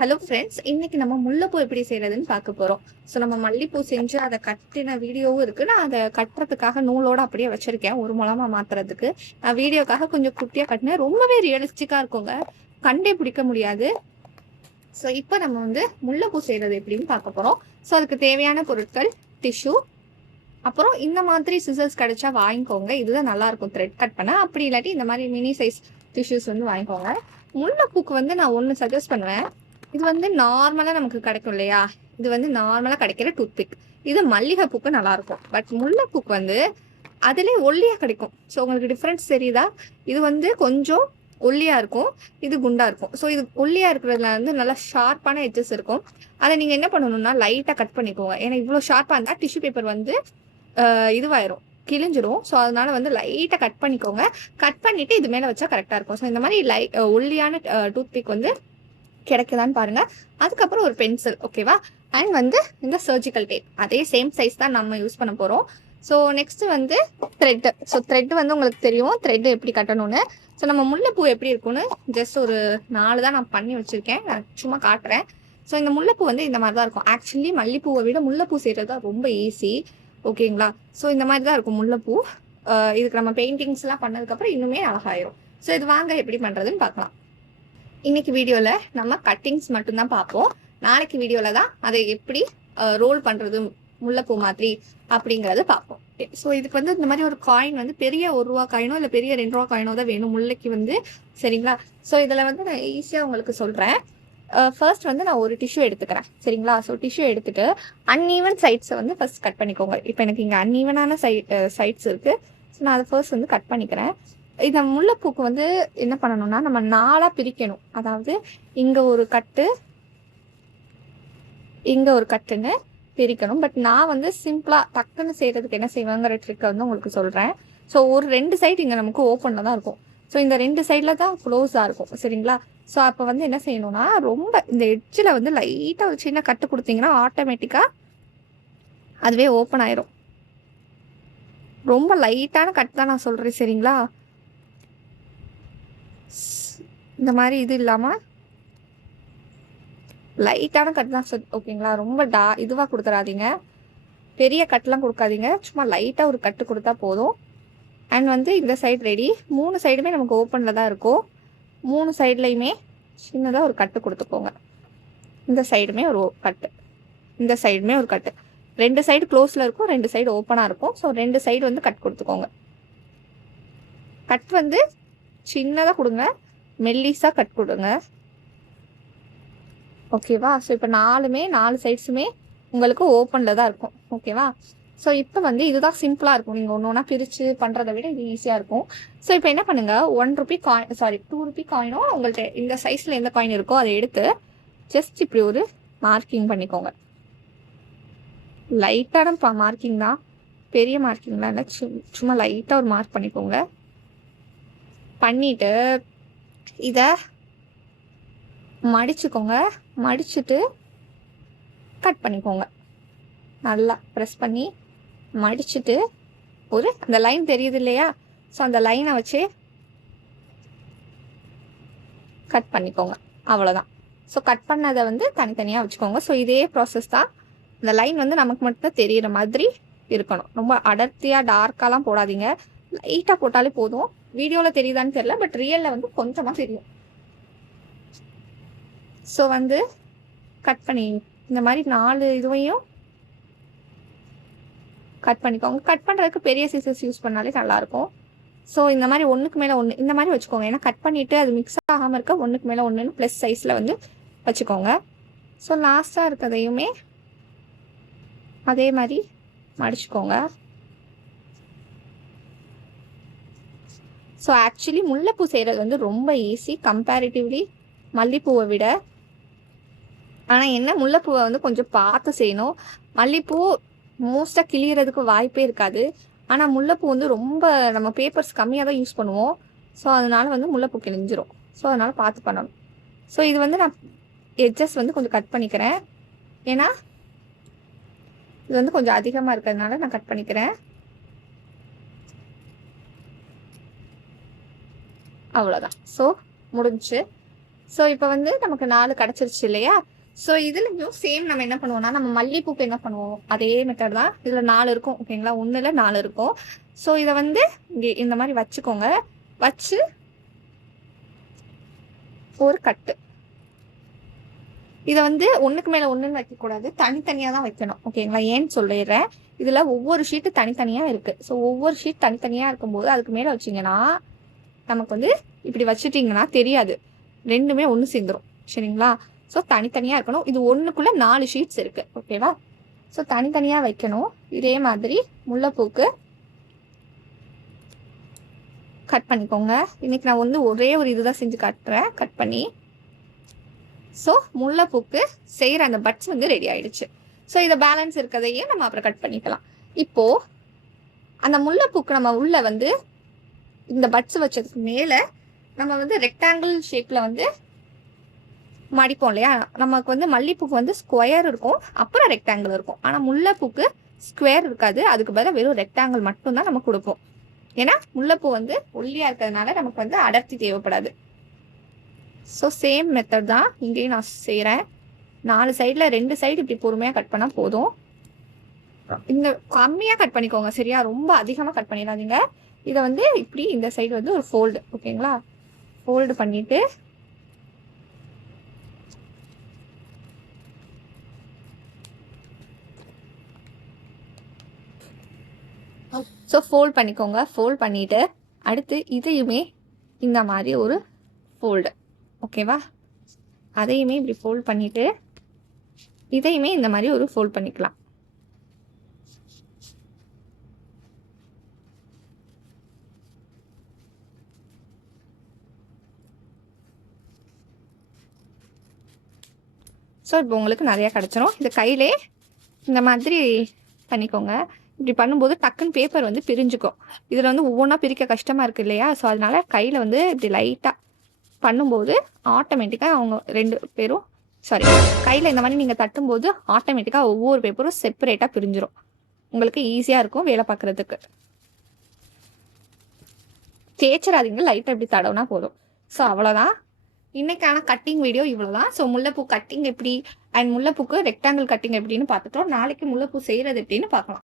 Hello friends, இன்னைக்கு நம்ம முல்லைப்பூ எப்படி செய்யறதுன்னு பார்க்க போறோம். ஸோ நம்ம மல்லிப்பூ செஞ்சு அதை கட்டின வீடியோவும் இருக்கு. நான் அதை கட்டுறதுக்காக நூலோட அப்படியே வச்சிருக்கேன், ஒரு முழமா மாத்துறதுக்கு. நான் வீடியோக்காக கொஞ்சம் குட்டியா கட்டினேன். ரொம்பவே ரியலிஸ்டிக்கா இருக்குங்க, கண்டே பிடிக்க முடியாது. ஸோ இப்போ நம்ம வந்து முல்லைப்பூ செய்யறது எப்படின்னு பார்க்க போறோம். ஸோ அதுக்கு தேவையான பொருட்கள் டிஷ்யூ, அப்புறம் இந்த மாதிரி சிசர்ஸ் கிடைச்சா வாங்கிக்கோங்க. இதுதான் நல்லா இருக்கும் த்ரெட் கட் பண்ண. அப்படி இல்லாட்டி இந்த மாதிரி மினி சைஸ் டிஷ்யூஸ் வந்து வாங்கிக்கோங்க. முல்லைப்பூக்கு வந்து நான் ஒன்று சஜஸ்ட் பண்ணுவேன். இது வந்து நார்மலாக நமக்கு கிடைக்கும் இல்லையா, இது வந்து நார்மலாக கிடைக்கிற டூத்பிக். இது மல்லிகைப்பூக்கு நல்லா இருக்கும். பட் முல்லைப்பூக்கு வந்து அதுலேயே ஒல்லியாக கிடைக்கும். ஸோ உங்களுக்கு டிஃப்ரென்ஸ் தெரியுதா? இது வந்து கொஞ்சம் ஒல்லியாக இருக்கும், இது குண்டாக இருக்கும். ஸோ இது ஒல்லியாக இருக்கிறதுல வந்து நல்லா ஷார்ப்பான எட்ஜஸ் இருக்கும். அதை நீங்கள் என்ன பண்ணணும்னா லைட்டாக கட் பண்ணிக்கோங்க. ஏன்னா இவ்வளோ ஷார்ப்பாக இருந்தால் டிஷ்யூ பேப்பர் வந்து இதுவாயிரும், கிழிஞ்சிரும். ஸோ அதனால வந்து லைட்டாக கட் பண்ணிக்கோங்க. கட் பண்ணிவிட்டு இது மேலே வச்சா கரெக்டாக இருக்கும். ஸோ இந்த மாதிரி ஒல்லியான டூத்பிக் வந்து கிடைக்குதான்னு பாருங்க. அதுக்கப்புறம் ஒரு பென்சில், ஓகேவா? அண்ட் வந்து இந்த சர்ஜிக்கல் டேப், அதே சேம் சைஸ் தான் நம்ம யூஸ் பண்ண போகிறோம். ஸோ நெக்ஸ்ட் வந்து த்ரெட்டு. ஸோ த்ரெட் வந்து உங்களுக்கு தெரியும் த்ரெட் எப்படி கட்டணும்னு. ஸோ நம்ம முல்லைப்பூ எப்படி இருக்குன்னு ஜஸ்ட் ஒரு 4 தான் நான் பண்ணி வச்சுருக்கேன், நான் சும்மா காட்டுறேன். ஸோ இந்த முல்லைப்பூ வந்து இந்த மாதிரி தான் இருக்கும். ஆக்சுவலி மல்லிப்பூவை விட முல்லைப்பூ செய்கிறது தான் ரொம்ப ஈஸி, ஓகேங்களா? ஸோ இந்த மாதிரி தான் இருக்கும் முல்லைப்பூ. இதுக்கு நம்ம பெயிண்டிங்ஸ்லாம் பண்ணதுக்கப்புறம் இன்னுமே அழகாயிரும். ஸோ இது வாங்க எப்படி பண்ணுறதுன்னு பார்க்கலாம். இன்னைக்கு வீடியோவில் நம்ம கட்டிங்ஸ் மட்டும்தான் பார்ப்போம். நாளைக்கு வீடியோவில் தான் அதை எப்படி ரோல் பண்ணுறது முல்லைப்பூ மாதிரி அப்படிங்கிறது பார்ப்போம். ஸோ இதுக்கு வந்து இந்த மாதிரி ஒரு காயின் வந்து பெரிய 1 ரூபா காயினோ இல்லை பெரிய 2 ரூபா காயினோ தான் வேணும் முல்லைக்கு வந்து, சரிங்களா? ஸோ இதில் வந்து நான் ஈஸியாக உங்களுக்கு சொல்கிறேன். ஃபர்ஸ்ட் வந்து நான் ஒரு டிஷ்யூ எடுத்துக்கிறேன், சரிங்களா? ஸோ டிஷ்யூ எடுத்துகிட்டு அன்ஈவன் சைட்ஸை வந்து ஃபர்ஸ்ட் கட் பண்ணிக்கோங்க. இப்போ எனக்கு இங்கே அன்ஈவனான சைட்ஸ் இருக்குது. ஸோ நான் அதை ஃபர்ஸ்ட் வந்து கட் பண்ணிக்கிறேன். இந்த முல்லைப்பூக்கு வந்து என்ன பண்ணணும்னா நம்ம 4ஆ பிரிக்கணும். அதாவது இங்க ஒரு கட்டு, இங்க ஒரு கட்டுன்னு பிரிக்கணும். பட் நான் வந்து சிம்பிளா டக்குன்னு செய்யறதுக்கு என்ன செய்வாங்கிற ட்ரிக்கை வந்து உங்களுக்கு சொல்றேன். ஸோ ஒரு 2 சைடு இங்க நமக்கு ஓப்பன்ல தான் இருக்கும். ஸோ இந்த 2 சைட்ல தான் க்ளோஸா இருக்கும், சரிங்களா? ஸோ அப்போ வந்து என்ன செய்யணும்னா ரொம்ப இந்த எட்ஜில் வந்து லைட்டாக ஒரு சின்ன கட்டு கொடுத்தீங்கன்னா ஆட்டோமேட்டிக்கா அதுவே ஓப்பன் ஆயிரும். ரொம்ப லைட்டான கட் தான் நான் சொல்றேன், சரிங்களா? இந்த மாதிரி இது இல்லாமல் லைட்டான கட் தான், ஓகேங்களா? ரொம்ப இதுவாக கொடுத்துடாதீங்க, பெரிய கட்லாம் கொடுக்காதீங்க. சும்மா லைட்டாக ஒரு கட்டு கொடுத்தா போதும். அண்ட் வந்து இந்த சைடு ரெடி. 3 சைடுமே நமக்கு ஓப்பனில் தான் இருக்கும். 3 சைட்லையுமே சின்னதாக ஒரு கட்டு கொடுத்துக்கோங்க. இந்த சைடுமே ஒரு கட்டு, இந்த சைடுமே ஒரு கட்டு. 2 சைடு க்ளோஸில் இருக்கும், 2 சைடு ஓப்பனாக இருக்கும். ஸோ 2 சைடு வந்து கட் கொடுத்துக்கோங்க. கட் வந்து சின்னதாக கொடுங்க, மெல்லிஸாக கட் கொடுங்க, ஓகேவா? ஸோ இப்போ 4 சைட்ஸுமே உங்களுக்கு ஓப்பனில் தான் இருக்கும், ஓகேவா? ஸோ இப்போ வந்து இதுதான் சிம்பிளாக இருக்கும். நீங்கள் ஒன்று ஒன்றா பிரித்து பண்ணுறதை விட இது ஈஸியாக இருக்கும். ஸோ இப்போ என்ன பண்ணுங்கள், 1 ரூபி காயின், சாரி 2 ரூபி காயினோ உங்கள்கிட்ட இந்த சைஸில் எந்த காயின் இருக்கோ அதை எடுத்து ஜஸ்ட் இப்படி ஒரு மார்க்கிங் பண்ணிக்கோங்க. லைட்டான மார்க்கிங் தான், பெரிய மார்க்கிங்லாம் இல்லை, சும்மா லைட்டாக ஒரு மார்க் பண்ணிக்கோங்க. பண்ணிட்டு இதை மடிச்சுக்கோங்க. மடிச்சுட்டு கட் பண்ணிக்கோங்க. நல்லா ப்ரெஸ் பண்ணி மடிச்சுட்டு ஒரு அந்த லைன் தெரியுது இல்லையா, ஸோ அந்த லைனை வச்சு கட் பண்ணிக்கோங்க, அவ்வளோதான். ஸோ கட் பண்ணதை வந்து தனித்தனியாக வச்சுக்கோங்க. ஸோ இதே ப்ராசஸ் தான். இந்த லைன் வந்து நமக்கு மட்டும் தெரிகிற மாதிரி இருக்கணும். ரொம்ப அடர்த்தியாக டார்க்காலாம் போடாதீங்க, லைட்டாக போட்டாலே போதும். வீடியோவில் தெரியுதான்னு தெரியல, பட் ரியலில் வந்து கொஞ்சமாக தெரியும். ஸோ வந்து கட் பண்ணி இந்த மாதிரி 4 இதுவையும் கட் பண்ணிக்கோங்க. கட் பண்ணுறதுக்கு பெரிய சீசர்ஸ் யூஸ் பண்ணாலே நல்லாயிருக்கும். ஸோ இந்த மாதிரி 1க்கு மேலே 1 இந்த மாதிரி வச்சுக்கோங்க. ஏன்னா கட் பண்ணிவிட்டு அது மிக்ஸ் ஆகாமல் இருக்க 1க்கு மேலே 1ன்னு ப்ளஸ் சைஸில் வந்து வச்சுக்கோங்க. ஸோ லாஸ்ட்டாக இருக்கிறதையுமே அதே மாதிரி மடிச்சுக்கோங்க. ஸோ ஆக்சுவலி முல்லைப்பூ செய்கிறது வந்து ரொம்ப ஈஸி கம்பேரிட்டிவ்லி மல்லிப்பூவை விட. ஆனால் என்ன, முல்லைப்பூவை வந்து கொஞ்சம் பார்த்து செய்யணும். மல்லிப்பூ மோஸ்ட்டாக கிளியறதுக்கு வாய்ப்பே இருக்காது. ஆனால் முல்லைப்பூ வந்து ரொம்ப நம்ம பேப்பர்ஸ் கம்மியாக தான் யூஸ் பண்ணுவோம். ஸோ அதனால வந்து முல்லைப்பூ கிழிஞ்சிரும். ஸோ அதனால் பார்த்து பண்ணணும். ஸோ இது வந்து நான் எட்ஜஸ் வந்து கொஞ்சம் கட் பண்ணிக்கிறேன். ஏன்னா இது வந்து கொஞ்சம் அதிகமாக இருக்கிறதுனால நான் கட் பண்ணிக்கிறேன். அவ்வளோதான். ஸோ முடிஞ்சு. ஸோ இப்போ வந்து நமக்கு 4 கிடச்சிருச்சு இல்லையா? ஸோ இதுலயும் சேம் நம்ம என்ன பண்ணுவோம்னா, நம்ம மல்லிப்பூக்கு என்ன பண்ணுவோம்? அதே மெத்தட் தான். இதுல 4 இருக்கும். ஓகேங்களா? 1ல 4 இருக்கும். ஸோ இத வந்து இங்கே இந்த மாரி வச்சுக்கோங்க. வச்சு ஒரு கட்டு. இத வந்து ஒண்ணுக்கு மேல ஒண்ணுன்னு வைக்கக்கூடாது. தனித்தனியா தான் வைக்கணும். ஓகேங்களா? ஏன்னு சொல்லிடுறேன். இதுல ஒவ்வொரு ஷீட்டு தனித்தனியா இருக்கு. ஸோ ஒவ்வொரு ஷீட் தனித்தனியா இருக்கும்போது அதுக்கு மேல வச்சீங்கன்னா, நமக்கு வந்து இப்படி வச்சுட்டீங்கன்னா தெரியாது. 2மே ஒண்ணு சேர்ந்துரும். சரிங்களா? ஸோ தனித்தனியா இருக்கணும். இது ஒண்ணுக்குள்ள 4 ஷீட்ஸ் இருக்கு. ஓகேவா? ஸோ தனித்தனியா வைக்கணும். இதே மாதிரி முல்லைப்பூக்கு கட் பண்ணிக்கோங்க. இன்னைக்கு நான் வந்து ஒரே ஒரு இதுதான் செஞ்சு காட்டுறேன். கட் பண்ணி. ஸோ முல்லைப்பூக்கு செய்கிற அந்த பட்ஸ் வந்து ரெடி ஆயிடுச்சு. ஸோ இதை பேலன்ஸ் இருக்கிறதையும் நம்ம அப்புறம் கட் பண்ணிக்கலாம். இப்போ அந்த முல்லைப்பூக்கு நம்ம உள்ள வந்து இந்த பட்ஸ் வச்சதுக்கு மேலே நம்ம வந்து ரெக்டாங்கிள் ஷேப்பில் வந்து மடிப்போம் இல்லையா? நமக்கு வந்து மல்லிப்பூக்கு வந்து ஸ்கொயர் இருக்கும், அப்புறம் ரெக்டாங்கிள் இருக்கும். ஆனால் முல்லைப்பூக்கு ஸ்கொயர் இருக்காது. அதுக்கு பதிலாக வெறும் ரெக்டாங்கிள் மட்டும்தான் நம்ம கொடுப்போம். ஏன்னா முல்லைப்பூ வந்து ஒல்லியாக இருக்கிறதுனால நமக்கு வந்து அடர்த்தி தேவைப்படாது. ஸோ சேம் மெத்தட் தான் இங்கேயும் நான் செய்கிறேன். 4 சைடில் 2 சைடு இப்படி பொறுமையாக கட் பண்ணால் போதும். இந்த கம்மியாக கட் பண்ணிக்கோங்க சரியா? ரொம்ப அதிகமாக கட் பண்ணிடாதீங்க. இதை வந்து இப்படி இந்த சைடு வந்து ஒரு ஃபோல்டு. ஓகேங்களா? ஃபோல்டு பண்ணிட்டு ஸோ ஃபோல்ட் பண்ணிக்கோங்க. ஃபோல்ட் பண்ணிவிட்டு அடுத்து இதையுமே இந்த மாதிரி ஒரு ஃபோல்டு. ஓகேவா? அதையுமே இப்படி ஃபோல்ட் பண்ணிவிட்டு இதையுமே இந்த மாதிரி ஒரு ஃபோல்ட் பண்ணிக்கலாம். ஸோ இப்போ உங்களுக்கு நிறையா கிடச்சிரும். இந்த கையிலே இந்த மாதிரி பண்ணிக்கோங்க. இப்படி பண்ணும்போது டக்குன்னு பேப்பர் வந்து பிரிஞ்சுக்கும். இதில் வந்து ஒவ்வொன்றா பிரிக்க கஷ்டமாக இருக்குது இல்லையா? ஸோ அதனால கையில் வந்து இப்படி லைட்டாக பண்ணும்போது ஆட்டோமேட்டிக்காக அவங்க 2 பேரும் கையில் இந்த மாதிரி நீங்கள் தட்டும்போது ஆட்டோமேட்டிக்காக ஒவ்வொரு பேப்பரும் செப்பரேட்டாக பிரிஞ்சிடும். உங்களுக்கு ஈஸியாக இருக்கும் வேலை பார்க்குறதுக்கு. தேய்ச்சிடாதீங்க, லைட்டாக இப்படி தடவுனா போதும். ஸோ அவ்வளோதான். இன்னைக்கான கட்டிங் வீடியோ இவ்வளோதான். ஸோ முல்லைப்பூ கட்டிங் எப்படி அண்ட் முல்லைப்பூக்கு ரெக்டாங்கிள் கட்டிங் எப்படின்னு பார்த்துட்டோம். நாளைக்கு முல்லைப்பூ செய்கிறது எப்படின்னு பார்க்கலாம்.